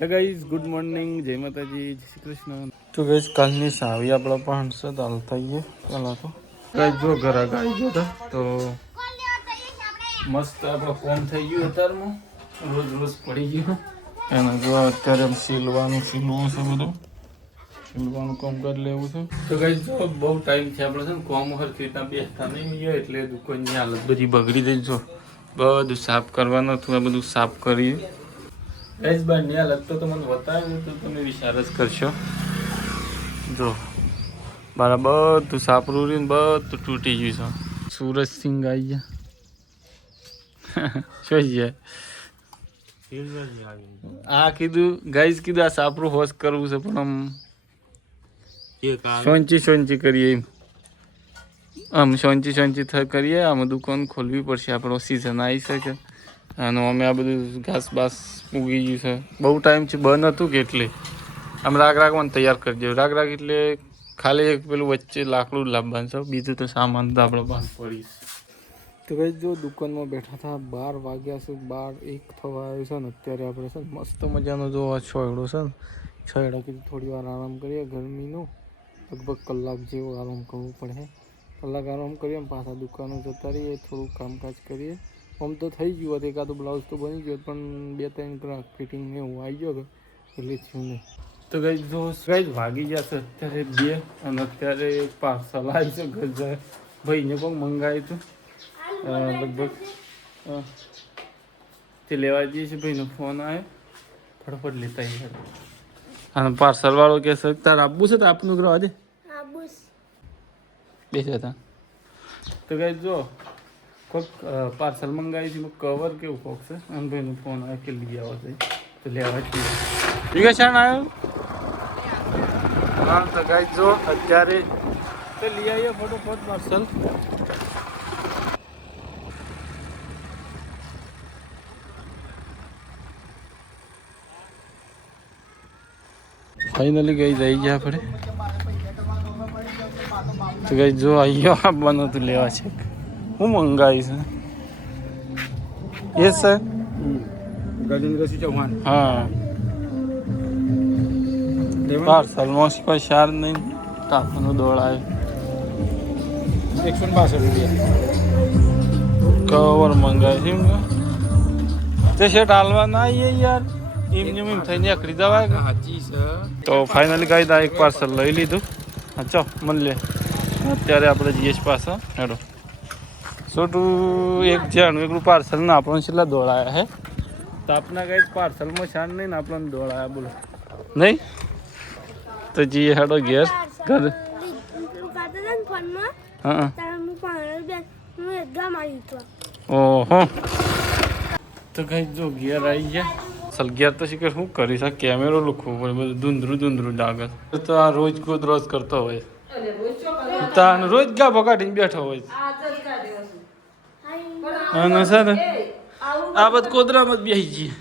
Guys good morning, જય માતાજી, જય શ્રી કૃષ્ણ. તો ગાઈઝ કાલની સાવી આપણા પાંચસો દાલ થઈએ પહેલાં તો ગાઈઝ જો ઘરા ગાઈ ગયો તો મસ્ત આપણો કોમ થઈ ગયું અત્યારમાં રોજ રોજ પડી ગયું એના જો અત્યારે સીલવાનું છે બધું સીલવાનું કામ કરી લેવું છે. તો ગાઈઝ જો બહુ ટાઈમ છે આપણે છે ને કોમ હરખી રીતના બેસતા નહીં ગયો એટલે દુકાનની હાલત બધી બગડી ગઈ. જો બધું સાફ કરવાનું હતું, આ બધું સાફ કરીએ. ગાઈઝ બહારની હાલત તો મને બતાવ્યું તો તમે વિચાર જ કરશો. જો બરાબર બધું સાપરું રહ્યું, બધું તૂટી ગયું છે. સુરજસિંહ આવી ગયા શું છે આ કીધું ગાઈઝ કીધું આ સાપરું હોશ કરવું છે પણ આમ સોંચી કરીએ એમ આમ સોંચી કરીએ. આમાં દુકાન ખોલવી પડશે, આપણો સિઝન આવી શકે અને અમે આ બધું ઘાસ બાસ ઉગી ગયું છે. બહુ ટાઈમ છે બંધ હતું કે એટલે આમ રાગવાને તૈયાર કરી દઉં. રાગ એટલે ખાલી એક પેલું વચ્ચે લાકડું લાવવાનું છે, બીજું તો સામાન તો આપણે બહાર પડી. તો કઈ જો દુકાનમાં બેઠા હતા, 12 વાગ્યા છે, 12-1 થવા આવ્યું છે ને અત્યારે આપણે છે મસ્ત મજાનો જો આ છોયડો છે ને છોયડો કીધું થોડી વાર આરામ કરીએ. ગરમીનો લગભગ કલાક જેવો આરામ કરવું પડે. કલાક આરામ કરીએ પાછા દુકાનો જતા રહીએ, થોડું કામકાજ કરીએ. આમ તો થઈ ગયું હતું, એકાદું બ્લાઉઝ તો બની ગયો પણ 2-3 ગ્રાહક ફિટિંગ ને હું આવી ગયો એટલે થયું નહીં. તો કઈ જો કઈ વાગી જશે અત્યારે 2 અને અત્યારે પાર્સલ આવી છે ઘર જાય. ભાઈને પણ મંગાવ્યું હતું લગભગ તે લેવા જઈએ છીએ. ભાઈનો ફોન આવ્યો, ફટાફટ લેતા આવીએ. અને પાર્સલ વાળો કે સર તારે આપવું છે તો આપનું ગ્રહ આજે બેસ્યા હતા. તો કઈ જો કોઈક પાર્સલ મંગાવી છે, કવર કેવું કોક છે અને ભાઈનો ફોન આવે કે લઈ આવો છે તો લેવા જઈએ. વિકાસાણ આવ્યો હા. તો ગાઈ જો અત્યારે તો લઈ આવીએ ફટોફટ પાર્સલ. ફાઇનલી ગઈ જઈ ગયા આપણે. તો ગઈ જો અહીંયા આપવાનું હતું લેવા છે. હું મંગાવી છે એ સર ગજેન્દ્રસિંહ ચૌહાણ. હા પાર્સલમાં કોઈ શાર નહીં, ટાંકાનું દોડાય 162 રૂપિયા કવર મંગાવી છે. તે શેટ હાલવા ના આવીએ યાર, એમ થઈને આખરી જવાય કે સાચી છે. તો ફાઇનલી ગાઈ એક પાર્સલ લઈ લીધું. હા ચો મને લે. અત્યારે આપણે જઈએ પાછા હેડો છોટું એક જાણું એકલું પાર્સલ ને આપણને છેલ્લા દોડાયા હે. તો આપના કઈ પાર્સલમાં શાન નહીં ને આપણને દોડાયા બોલો નહીં. તો જઈએ હેડો ઘેર ઘર. હા ઓહો. તો કઈ જો ઘેર આવી ગયા. અસલ ઘેર તો શીખર શું કરીશ, આ કેમેરો લુખવું પડે, બધું ધૂંધરું લાગે. તો આ રોજ કરતો હોય તાન રોજ ગા ભગાડીને બેઠો હોય અને છે ને આ બધ કોદરામાં જ બેસી જઈએ.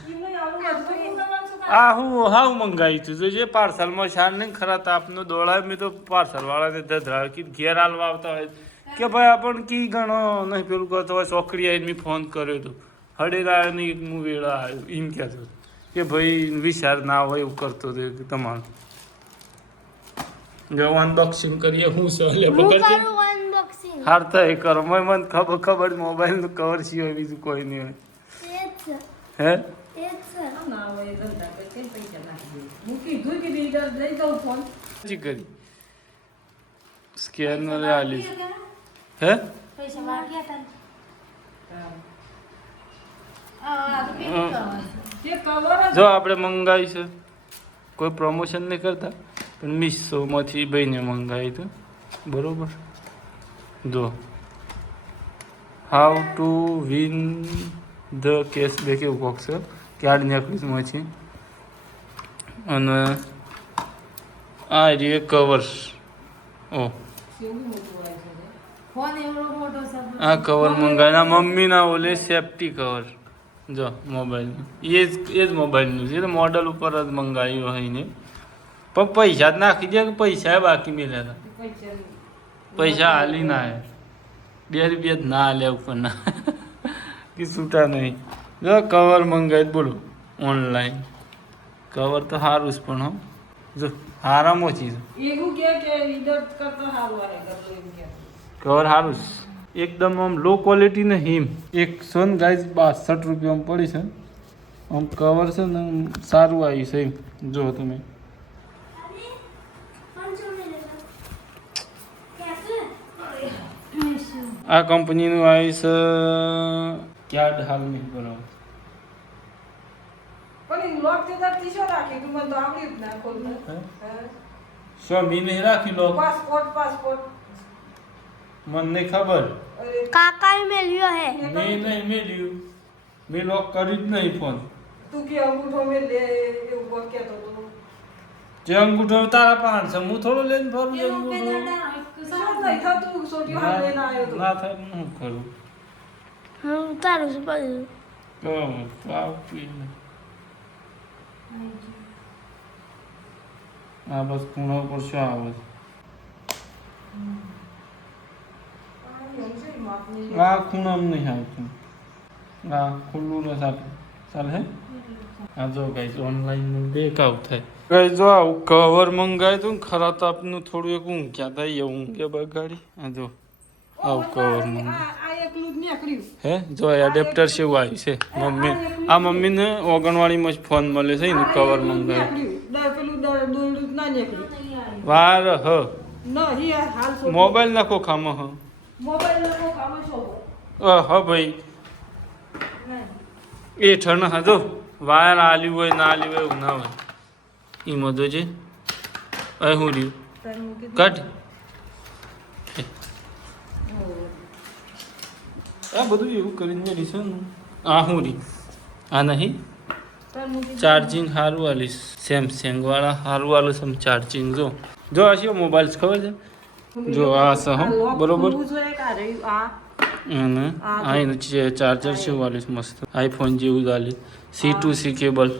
આ હું હાવ મંગાવી તું જે પાર્સલમાં શાન નહીં ખરા તાપનું દોડાય. મેં તો પાર્સલ વાળાને ધરાકી ઘેર હાલવા આવતા હોય કે ભાઈ આપણને કી ગણો નહીં પેલું કરતો હોય. ચોકડી આવીને મેં ફોન કર્યો હતો, હડેલા નહીં હું વેળા આવ્યો એમ કહેતો કે ભાઈ વિચાર ના હોય એવું કરતો હતો તમારું. જો અનબોક્સિંગ કરીએ હું સહેલે પકડશે હાર તો એ કરો. મને ખબર મોબાઈલનું કવર સિવાય બીજું કોઈ નહીં હોય. હે કરી સ્કેનર આલી હે જો આપણે મંગાવી છે, કોઈ પ્રમોશન નહીં કરતા પણ મીશોમાંથી ભાઈને મંગાવી હતું બરોબર. જો how to win the cashback એવું કોક છે ક્યાડ નેકલેસમાંથી. અને આ રે કવર. ઓ આ કવર મંગાવ્યા મમ્મીના ઓલે સેફ્ટી કવર. જો મોબાઈલનું એ જ મોબાઈલનું છે, મોડલ ઉપર જ મંગાવ્યું હોય ને પણ પૈસા જ નાખી દે કે પૈસા બાકી મેળ્યા હતા. પૈસા હાલી ના 2 રૂપિયા જ ના હાલ્યા ઉપરના કે છૂટા નહીં. જો કવર મંગાવી બોલો ઓનલાઈન કવર તો સારું જ પણ હો જો હારામ ઓછી એવું કે ઈડર કરતા સારું આવે ગરલો એમ કે કવર સારું છે એકદમ આમ લો ક્વોલિટી ને હિમ 100 ગાઈઝ 62 રૂપિયામાં પડી છે આમ કવર છે ને સારું આવ્યું છે એમ જો તમે આ કંપનીનું આવ્યું છે ક્યાડ હાલ નહીં બરાબર પણ લોક તે દર તીશો રાખી તું મને તો આવડી જ ના ખોલતા શો મી નહીં રાખી લો પાસપોર્ટ મને નહીં ખબર કાકાએ મેલ્યો હે મેં નહીં મેલ્યું મેં લોક કર્યું જ નહીં ફોન તું કે અંગૂઠો મે લે એવું કોક કહેતો તો જે અંગૂઠો તારા પાસે છે હું થોડો લઈને ફરું છું અંગૂઠો શું નહીં થતું સોટી હાલ લઈને આવ્યો તો ના થાય હું કરું હું તારું છું બધું તો આવતી આ બસ ખૂણા ઉપર શું આવે છે આ ખૂણામાં નહીં આવતું આ ખુલ્લું ન ચાલે ચાલે હે આ જો ગાઈસ ઓનલાઈન દેખાવ થાય ગાઈસ જો આ કવર મંગાવ્યું હતું ને ખરા તાપનું થોડું એક ઊંઘ્યા હતા એવું ઊંઘે બગાડી આ જો આવું કવર મંગાવ્યું આ એકલું જ નીકળ્યું હે જો આ એડેપ્ટર છે એવું આવ્યું છે મમ્મી આ મમ્મીને ઓગણવાળીમાં જ ફોન મળે છે એનું કવર મંગાવ્યું પેલું દોરડું ના નીકળ્યું વાર હ નહીં હાલ સો મોબાઈલ નાખો ખામાં હ મોબાઈલ નો કામ શો હ ભાઈ એ ઠણ હા જો વાયર આલ્યું હોય ના આલ્યું હોય એવું ના હોય એ મધો છે અહીં હું રહ્યું કટ આ બધું એવું કરીને મેં રીશું ને આ હું રી આ નહીં ચાર્જિંગ સારું આલીશ સેમસંગ વાળા સારું આલું છે ચાર્જિંગ જો જો આ શું મોબાઈલ ખબર છે જો આ સહ બરોબર અને આ એનું ચાર્જર છે વાલીશ મસ્ત આઈફોન જેવું ચાલી C2C કેબલ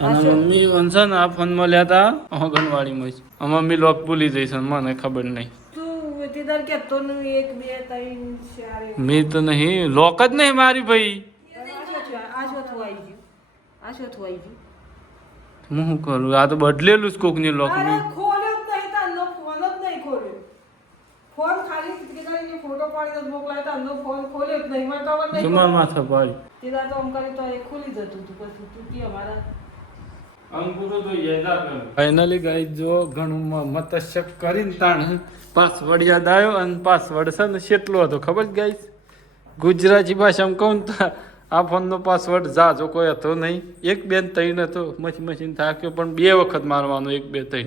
અને મમ્મી વંશા ને આ ફોન મળ્યા હતા આંગણવાડીમાં જ મમ્મી લોક ભૂલી જઈશ મને ખબર નહીં મેં તો નહીં લોક જ નહીં મારી ભાઈ હું શું કરું આ તો બદલેલું જ કોકની લોક ની ફોટો પાડીને મોકલાય તો અંદરો ફોન ખોલ્યો જ નહીં મને ખબર નહીં જમા માથા પાડી તીધા તો આમ કરી તો એ ખુલી જતું હતું પછી તૂટી અમારા અંગૂરો તો યાદ ફાઇનલી ગાઈસ જો ઘણું મતસ્ય કરીને તાણ પાસવર્ડ યાદ આવ્યો અને પાસવર્ડ છે ને કેટલો હતો ખબર છે ગાઈસ ગુજરાતી ભાષામાં કહું તો આ ફોનનો પાસવર્ડ જાજો કોઈ હતો નહીં 1 2 3 હતો મશીન થાક્યો પણ 2 વખત મારવાનો 1 2 3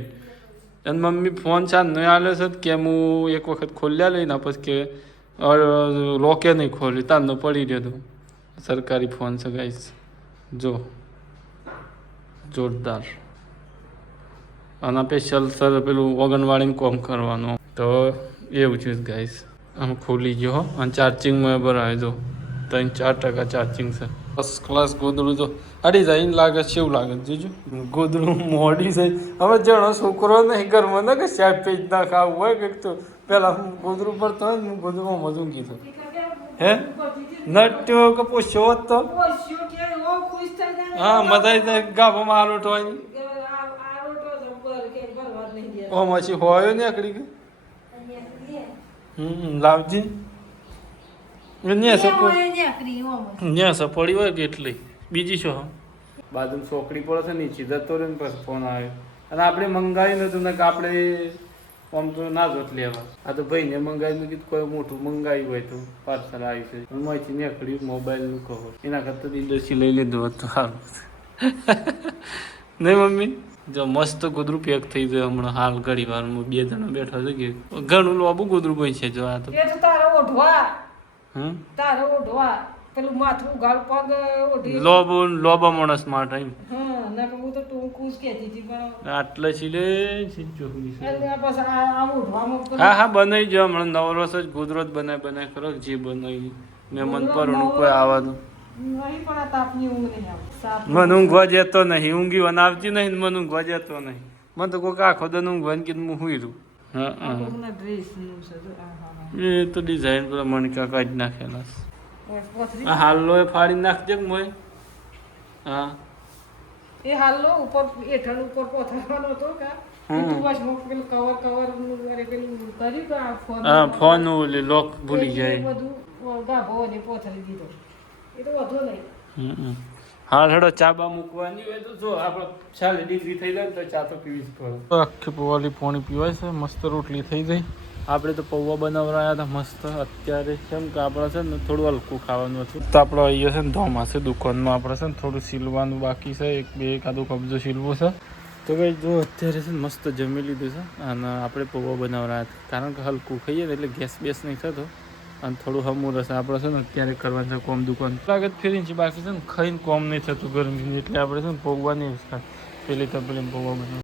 અને મમ્મી ફોન ચાર નહીં આલ્યો છે કે હું એક વખત ખોલ્યા લઈને પછી કે લોકે નહીં ખોલ્યું તારનો પડી રહ્યો હતો સરકારી ફોન છે ગાઈસ જો જોરદાર અને સ્પેશિયલ સર પેલું ઓગણવાળીને કોમ કરવાનું તો એવું છે ગાઈસ આમ ખોલી ગયો હો અને ચાર્જિંગમાં બરાબર જો 3-4% ચાર્જિંગ છે ફર્સ્ટ ક્લાસ ગોદડું જો અડી જાય લાગે છે એવું લાગે જોજો ગોદડું મોડી જાય હવે જણો છોકરો નહીં ઘરમાં ને કે શાક પેજ ના ખાવું હોય કે તો પેલા હું ગોદડું પર તો હું ગોદડું મજું કીધું હે નટ્યો કે પોસ્યો તો હા મજા ગાભો મારો ટોય ઓ મછી હોય ને આકડી કે લાવજી ન્યા સપોડી હોય કેટલી બીજી શું બાજુ છોકરી પડે છે નીચે જતો રહ્યો ને પછી ફોન આવ્યો અને આપણે મંગાવી નતું ને કે આપણે આમ તો ના જોત લેવા આ તો ભાઈને મંગાવી કીધું કોઈ મોટું મંગાવ્યું હોય તો પાર્સલ આવ્યું છે એમાંથી નીકળ્યું મોબાઈલનું કવર એના કરતાં દીદર્શી લઈ લીધું હોત તો સારું નહીં મમ્મી જો મસ્ત ગોદરું પેક થઈ જાય હમણાં હાલ ઘડી વારમાં 2 જણા બેઠા છે કે ઘણું લોબું ગોદરું બની છે જો આ તો તારો ઓઢવા તારો ઓઢવા પેલું માથું ગાળ પગ ઓઢી લોબા માણસ માટે એમ હા ના કે હું તો ટૂંકું જ કહેતી હતી પણ આટલે છીલે જોઈ એટલે બસ આ ઓઢવામાં હા બનાવી જો હમણાં નવરસ જ ગોદરો જ બનાય કરો જે બનાવી મહેમાન પરણું કોઈ આવવાનું નહીં પણ આ તાપની ઊંઘ નહીં આવે મને ઊંઘવા જતો નહીં ઊંઘી બનાવતી નહીં મને ઊંઘવા જતો નહીં મને તો કોઈ આખો દન ઊંઘવાનું કીધું હું હુઈ રહું હા એ તો ડિઝાઇન પેલા મણકા કાઢી નાખેલા હાલો એ ફાડી નાખજે મોય હા એ હાલનો ઉપર હેઠળ ઉપર પહોંચવાનો હતો કા તું બસ પેલું કવર અરે પેલું કર્યું કે આ ફોન હા ફોન લોક ભૂલી એ જાય બધું ગાભો ને પોથરી દીધો એ તો વધુ નહીં હા હેડો ચા બા મૂકવાની હોય તો જો આપણે 40 ડિગ્રી થઈ જાય ને તો ચા તો પીવી જ પડે આખી પૌવાલી પાણી પીવાય છે મસ્ત રોટલી થઈ ગઈ આપણે તો પૌવા બનાવરાયા હતા મસ્ત અત્યારે કેમ કે આપણે છે ને થોડું હલકું ખાવાનું હતું તો આપણે અહીંયા છે ને ધોમાં છે દુકાનમાં આપણે છે ને થોડું સીલવાનું બાકી છે એક બે એકાદો કબજો સીલવો છે તો ભાઈ જો અત્યારે છે ને મસ્ત જમી લીધું છે અને આપણે પૌવા બનાવરાયા હતા કારણ કે હલકું ખાઈએ ને એટલે ગેસ બેસ નહીં થતો અને થોડું હમું રહેશે આપણે છે ને અત્યારે કરવાનું છે કોમ દુકાન લાગત ફેરીને છે બાકી છે ને ખાઈને કોમ નહીં થતું ગરમી એટલે આપણે છે ને પૌવા નહીં પેલી તપેલી પૌવા બનાવ